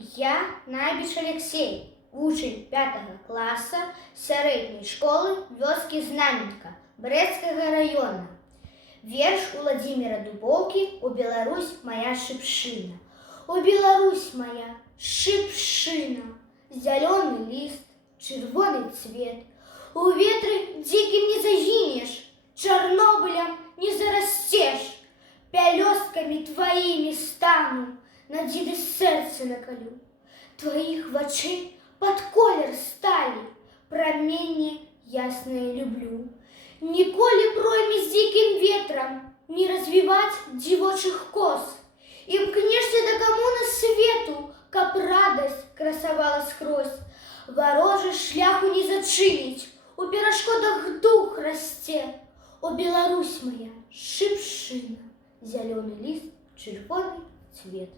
Я Найбіч Алексей, вучень 5 класа сярэдняй школы вёскі Знаменка Брэсцкага района. Верш Уладзіміра Дубоўкі «У Беларусь моя шыпшына». О, Беларусь моя, шыпшына, зялёны ліст, чырвоны цвет. У ветры дзікім не загінеш, Чарнобылем не зарасцеш. Пялёсткамі тваімі стану, на дзіды сэрца накалю. Тваіх вачэй пад колер сталі, праменне яснае люблю. Ніколі пройме з дзікім ветрам не развіваць дзівочых кос. Імкнешся да камуны свету, каб радасць красавала скрозь. Варожы шляху не зачыніць, у перашкодах дух расце. О, Беларусь моя, шыпшына, зялёны ліст, чырвоны цвет.